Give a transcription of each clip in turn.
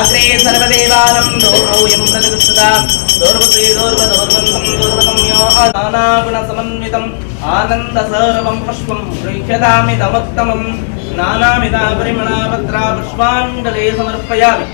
आग्रे सर्वदेवानं दोरोऽयं प्रतिगच्छताम् दोर्वसे दोर्वदोर्वन्तं दोर्वतम्यो नानागुणसमन्वितम् आनन्दसर्वं पुष्पं गृह्यतामिदमुत्तमं नानाविधा परिमलापत्रा पुष्पाञ्जले समर्पयामि।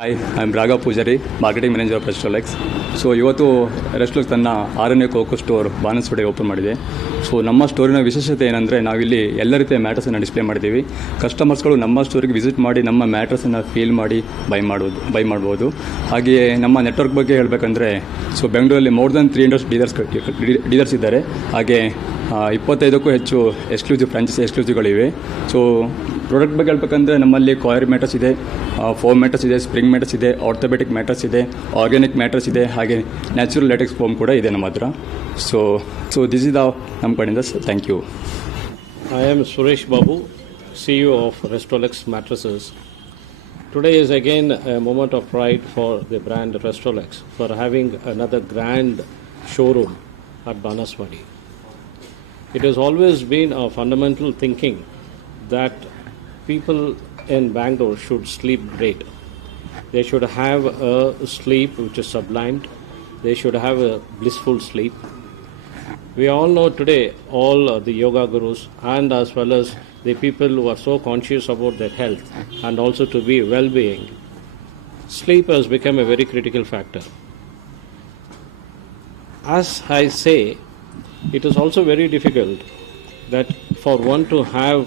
Hi I am Raghav Poojari, marketing manager of Restolex. So ಇವತ್ತು ರೆಸ್ಟೋಲೆಕ್ಸ್ ತನ್ನ 6ನೇ ಕೋಕೋ ಸ್ಟೋರ್ ಬಾನಸ್ವಾಡಿ ಓಪನ್ ಮಾಡಿದೆ. ಸೊ ನಮ್ಮ ಸ್ಟೋರಿನ ವಿಶೇಷತೆ ಏನಂದರೆ ನಾವಿಲ್ಲಿ ಎಲ್ಲ ರೀತಿಯ ಮ್ಯಾಟ್ರಸನ್ನು ಡಿಸ್ಪ್ಲೇ ಮಾಡಿದ್ದೀವಿ. ಕಸ್ಟಮರ್ಸ್ಗಳು ನಮ್ಮ ಸ್ಟೋರಿಗೆ ವಿಸಿಟ್ ಮಾಡಿ ನಮ್ಮ ಮ್ಯಾಟ್ರಸನ್ನು ಫೀಲ್ ಮಾಡಿ ಬೈ ಮಾಡ್ಬೋದು. ಹಾಗೆಯೇ ನಮ್ಮ ನೆಟ್ವರ್ಕ್ ಬಗ್ಗೆ ಹೇಳಬೇಕಂದ್ರೆ ಸೊ ಬೆಂಗಳೂರಲ್ಲಿ ಮೋರ್ ದೆನ್ 300 ಡೀಲರ್ಸ್ ಇದ್ದಾರೆ. ಹಾಗೆ 25ಕ್ಕೂ ಹೆಚ್ಚು ಎಕ್ಸ್ಕ್ಲೂಸಿವ್ಗಳಿವೆ. ಸೊ ಪ್ರಾಡಕ್ಟ್ ಬಗ್ಗೆ ಹೇಳ್ಬೇಕಂದ್ರೆ ನಮ್ಮಲ್ಲಿ ಕಾಯರ್ ಮ್ಯಾಟ್ರಸ್ ಇದೆ, ಫೋಮ್ ಮ್ಯಾಟ್ರಸ್ ಇದೆ, ಸ್ಪ್ರಿಂಗ್ ಮ್ಯಾಟ್ರಸ್ ಇದೆ, ಆರ್ಥೋಪೆಟಿಕ್ ಮ್ಯಾಟ್ರಸ್ ಇದೆ, ಆರ್ಗ್ಯಾನಿಕ್ ಮ್ಯಾಟ್ರಸ್ ಇದೆ, ಹಾಗೆ ನ್ಯಾಚುರಲ್ ಲ್ಯಾಟೆಕ್ಸ್ ಫೋಮ್ ಕೂಡ ಇದೆ ನಮ್ಮ ಹತ್ರ. ಸೊ ದಿಸ್ ಇಸ್ ನಮ್ಮ ಕಡೆಯಿಂದ. Thank you. I am Suresh Babu, CEO of Restolex Mattresses. Today is again a moment of pride for the brand Restolex for having another grand showroom at Banaswadi. It has always been a fundamental thinking that people in Bangalore should sleep great. They should have a sleep which is sublimed. They should have a blissful sleep. We all know today all the yoga gurus and as well as the people who are so conscious about their health and also to be well-being, sleep has become a very critical factor. As I say, it is also very difficult that for one to have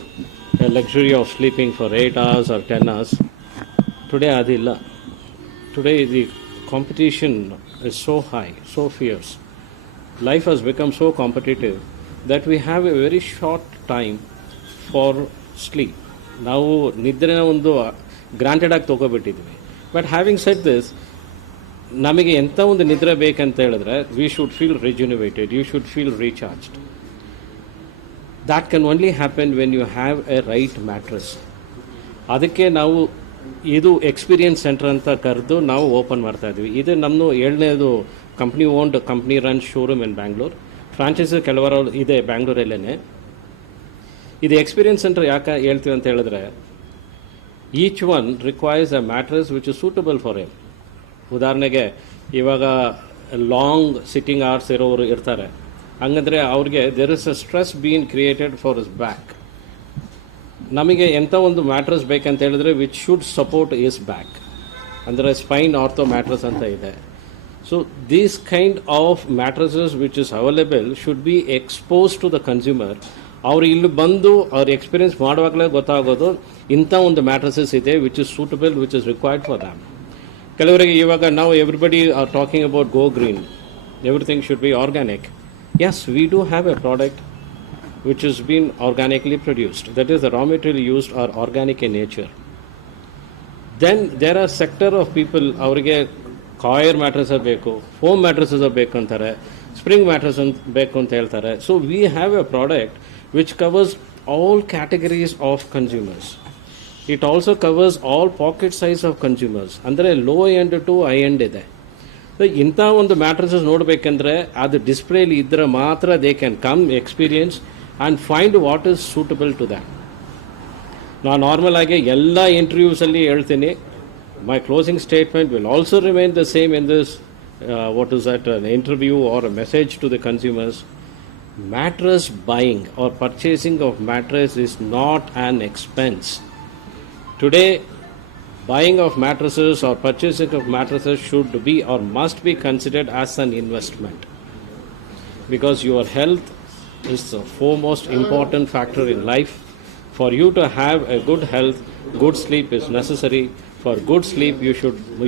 a luxury of sleeping for 8 hours or 10 hours. Today adilla. Today the competition is so high, so fierce. Life has become so competitive that we have a very short time for sleep. ನಾವು ನಿದ್ರೆನ ಒಂದು granted ಆಗಿ ತೊಗೊಬಿಟ್ಟಿದ್ವಿ. But having said this, ನಮಗೆ ಎಂಥ ಒಂದು ನಿದ್ರೆ ಬೇಕಂತ ಹೇಳಿದ್ರೆ we should feel rejuvenated, you should feel recharged. That can only happen when you have a right mattress. ಅದಕ್ಕೆ ನಾವು ಇದು ಎಕ್ಸ್ಪೀರಿಯನ್ಸ್ ಸೆಂಟರ್ ಅಂತ ಕರೆದು ನಾವು ಓಪನ್ ಮಾಡ್ತಾ ಇದ್ವಿ. ಇದು ನಮ್ಮದು 7ನೇದು company owned company run showroom in Bangalore. Franchise ಕೆಲವರು ಇದೆ ಬ್ಯಾಂಗ್ಳೂರಲ್ಲೇ. ಇದು ಎಕ್ಸ್ಪೀರಿಯನ್ಸ್ ಸೆಂಟರ್ ಯಾಕೆ ಹೇಳ್ತೀವಿ ಅಂತ ಹೇಳಿದ್ರೆ, each one requires a mattress which is suitable for him. ಉದಾಹರಣೆಗೆ ಇವಾಗ ಲಾಂಗ್ ಸಿಟ್ಟಿಂಗ್ ಅವರ್ಸ್ ಇರೋರು ಇರ್ತಾರೆ, ಹಂಗಂದರೆ ಅವ್ರಿಗೆ there is a stress been created for his back. ನಮಗೆ ಎಂಥ ಒಂದು ಮ್ಯಾಟ್ರಸ್ ಬೇಕಂತ ಹೇಳಿದ್ರೆ which should support his back, ಅಂದರೆ ಸ್ಪೈನ್ ಆರ್ಥೋ ಮ್ಯಾಟ್ರಸ್ ಅಂತ ಇದೆ. So these kind of mattresses which is available should be expose to the consumer ಅವ್ರು ಇಲ್ಲಿ ಬಂದು ಅವ್ರ ಎಕ್ಸ್ಪೀರಿಯನ್ಸ್ ಮಾಡುವಾಗಲೇ ಗೊತ್ತಾಗೋದು ಇಂಥ ಒಂದು ಮ್ಯಾಟ್ರಸಸ್ ಇದೆ which is suitable, which is required for them. ಕೆಲವರಿಗೆ ಇವಾಗ ನಾವು everybody are talking about go green, everything should be organic. Yes, we do have a product which has been organically produced. That is, the raw material used are organic in nature. Then there are sector of people, ಅವರಿಗೆ coir mattress ಬೇಕು, foam mattresses ಬೇಕು ಅಂತಾರೆ, spring mattress ಬೇಕು ಅಂತ ಹೇಳ್ತಾರೆ. So we have a product which covers all categories of consumers. It also covers all pocket size of consumers. ಅಂದರೆ low end to high end ಇದೆ. So ಇಂಥ ಒಂದು ಮ್ಯಾಟ್ರಸಸ್ ನೋಡಬೇಕಂದ್ರೆ ಅದು ಡಿಸ್ಪ್ಲೇಲಿ ಇದ್ದರೆ ಮಾತ್ರ they can come experience and find what is suitable to them. Now normal ಆಗಿ ಎಲ್ಲ ಇಂಟರ್ವ್ಯೂಸಲ್ಲಿ ಹೇಳ್ತೀನಿ, my closing statement will also remain the same in this an interview or a message to the consumers. Mattress buying or purchasing of mattress is not an expense. Today buying of mattresses or purchasing of mattresses should be or must be considered as an investment, because your health is the foremost important factor in life. For you to have a good health, good sleep is necessary. For good sleep,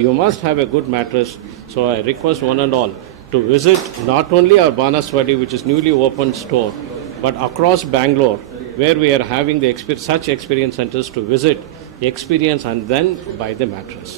you must have a good mattress. So I request one and all to visit not only our Banaswadi, which is newly opened store, but across Bangalore, where we are having such experience centers to visit, experience and then buy the mattress.